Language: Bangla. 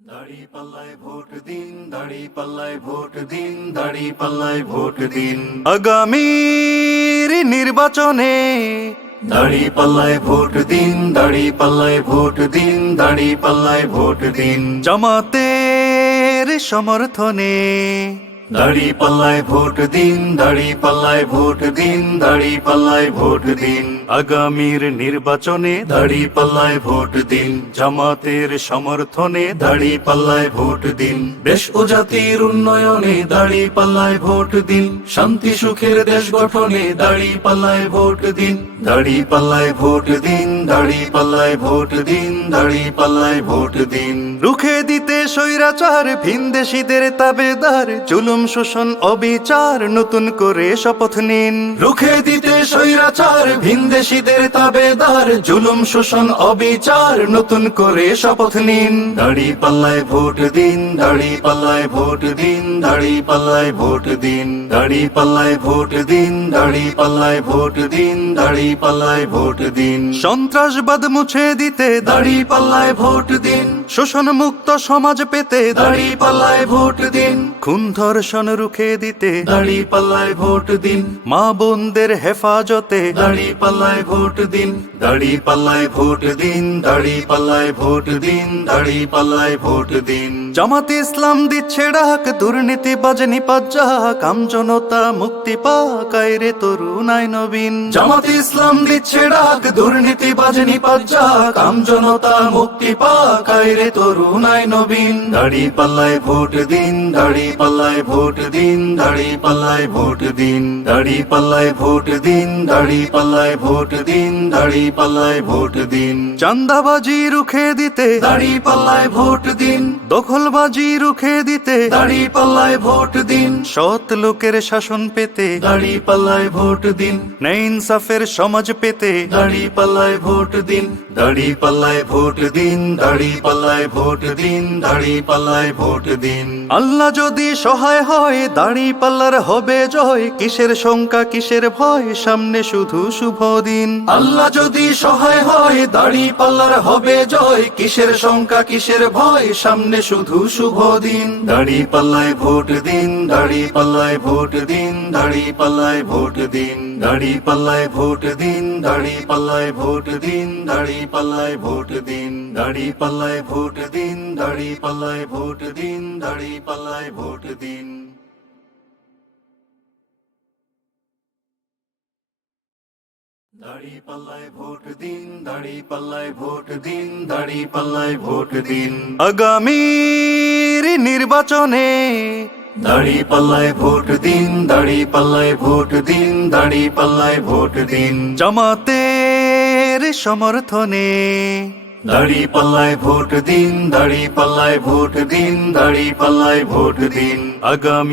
দাড়ি পাল্লায় ভোট দিন, দাড়ি পাল্লায় ভোট দিন, দাড়ি পাল্লায় ভোট দিন। আগামীর নির্বাচনে দাড়ি পাল্লায় ভোট দিন, দাড়ি পাল্লায় ভোট দিন, দাড়ি পাল্লায় ভোট দিন। জামাতের সমর্থনে দাড়ি পাল্লায় ভোট দিন, দাড়ি পাল্লায় ভোট দিন, দাড়ি পাল্লায় ভোট দিন। আগামীর নির্বাচনে দাড়ি পাল্লায় ভোট দিন, জামাতের সমর্থনে দাড়ি পাল্লায় ভোট দিন। দেশ ও জাতির উন্নয়নে দাড়ি পাল্লায় ভোট দিন, শান্তি সুখের দেশ গঠনে দাড়ি পাল্লায় ভোট দিন। দাড়ি পাল্লায় ভোট দিন, দাড়ি পাল্লায় ভোট দিন, দাড়ি পাল্লায় ভোট দিন। রুখে দিতে স্বৈরাচার ভিনদেশীদের তাবেদার, জুলুম শোষণ অবিচার নতুন করে শপথ নিন। রুখে দিতে স্বৈরাচার ভিনদেশীদের তাবেদার, জুলুম শোষণ অবিচার নতুন করে শপথ নিন। দাড়ি পাল্লায় ভোট দিন, দাড়ি পাল্লায় ভোট দিন, দাড়ি পাল্লায় ভোট দিন। দাড়ি পাল্লায় ভোট দিন, দাড়ি পাল্লায় ভোট দিন, দাড়ি পাল্লায় ভোট দিন। সন্ত্রাসবাদ মুছে দিতে দাড়ি পাল্লায় ভোট দিন, শোষণ মুক্ত সমাজ পেতে দাড়ি পাল্লায় ভোট দিন। খুন ধর্ষণ রুখে দিতে দাড়ি পাল্লায় ভোট দিন, মা বোনদের হেফাজতে দাড়ি পাল্লায় ভোট দিন। দাড়ি পাল্লায় ভোট দিন, দাড়ি পাল্লায় ভোট দিন, দাড়ি পাল্লায় ভোট দিন। জামাতে ইসলাম দিচ্ছে ডাক, দুর্নীতিবাজ নিপাত যাক, আমজনতা মুক্তি পাক, আইরে তরুণাই নবীন। জামাতে ইসলাম দিচ্ছে ডাক, দুর্নীতিবাজ নিপাত যাক, আমজনতা মুক্তি পাক, আইরে তরুণাই নবীন। দাড়ি পাল্লায় ভোট দিন, দাড়ি পাল্লায় ভোট দিন, দাড়ি পাল্লায় ভোট দিন। দাড়ি পাল্লায় ভোট দিন, দাড়ি পাল্লায় ভোট দিন, দাড়ি পাল্লায় ভোট দিন। চাঁদাবাজি রুখে দিতে দাড়ি পাল্লায় ভোট দিন, দখলবাজি রুখে দিতে দাড়ি পাল্লায় ভোট দিন। সৎ লোকের শাসন পেতে দাড়ি পাল্লায় ভোট দিন, ন্যায় ইনসাফের সমাজ পেতে দাড়ি পাল্লায় ভোট দিন। দাড়ি পাল্লায় ভোট দিন, দাড়ি পাল্লায় ভোট দিন, দাড়ি পাল্লায় ভোট দিন। আল্লাহ যদি সহায় হয় দাড়ি পাল্লার হবে জয়, কিসের শঙ্কা কিসের ভয়, সামনে শুধু শুভ দিন। আল্লাহ যদি সহায় হয় দাড়ি পাল্লার হবে জয়, কিসের শঙ্কা কিসের ভয়, সামনে শুধু শুভ দিন। দাড়ি পাল্লায় ভোট দিন, দাড়ি পাল্লায় ভোট দিন, দাড়ি পাল্লায় ভোট দিন। দাড়ি পাল্লায় ভোট দিন, দাড়ি পাল্লায় ভোট দিন, দাড়ি পাল্লায় ভোট দিন। দাড়ি পাল্লায় ভোট দিন, দাড়ি পাল্লায় ভোট দিন, দাড়ি পাল্লায় ভোট দিন। দাড়ি পাল্লায় ভোট দিন, দাড়ি পাল্লায় ভোট দিন, দাড়ি পাল্লায় ভোট দিন। আগামীর নির্বাচনে দাড়ি পাল্লায় ভোট দিন, দাড়ি পাল্লায় ভোট দিন, দাড়ি পাল্লায় ভোট দিন। জামাতের সমর্থনে দাড়ি পাল্লায় ভোট দিন, দাড়ি পাল্লায় ভোট দিন, দাড়ি পাল্লায় ভোট দিন। আগামী